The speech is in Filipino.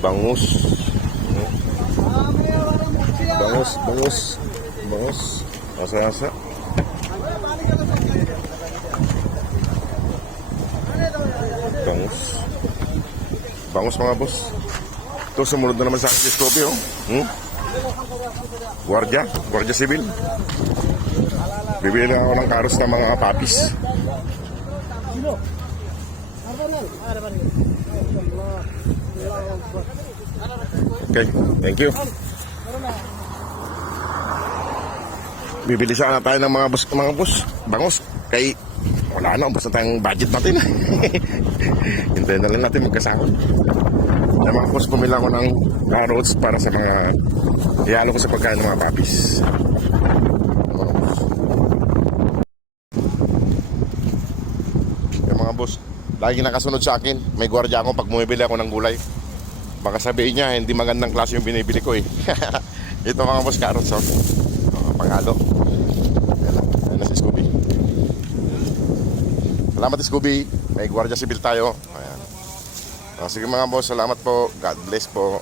Bangus. Bangus. Asa-asa. Bangus mga boss. Ito, sumunod na naman sa akin si Scooby, oh. Guardia Civil. Bibili ako ng karos ng mga papis. Okay, thank you. Bibili sana tayo ng mga boss, bangus. Kay wala na, ubos na tayong budget natin. Hintayin na lang natin magkasahod. Na mga boss, pumila ko ng carrots para sa mga ihalo ko sa pagkain ng mga papis. Yung mga boss, lagi nakasunod sa akin. May gwardiya ako pag bumibili ako ng gulay. Baka sabihin niya, hindi magandang klase yung binibili ko eh. Ito mga boss, carrots, oh. Panghalo. Ayan na si Scooby. Salamat Scooby. May Guardia Civil tayo. Ayan. Sige mga boss, salamat po. God bless po.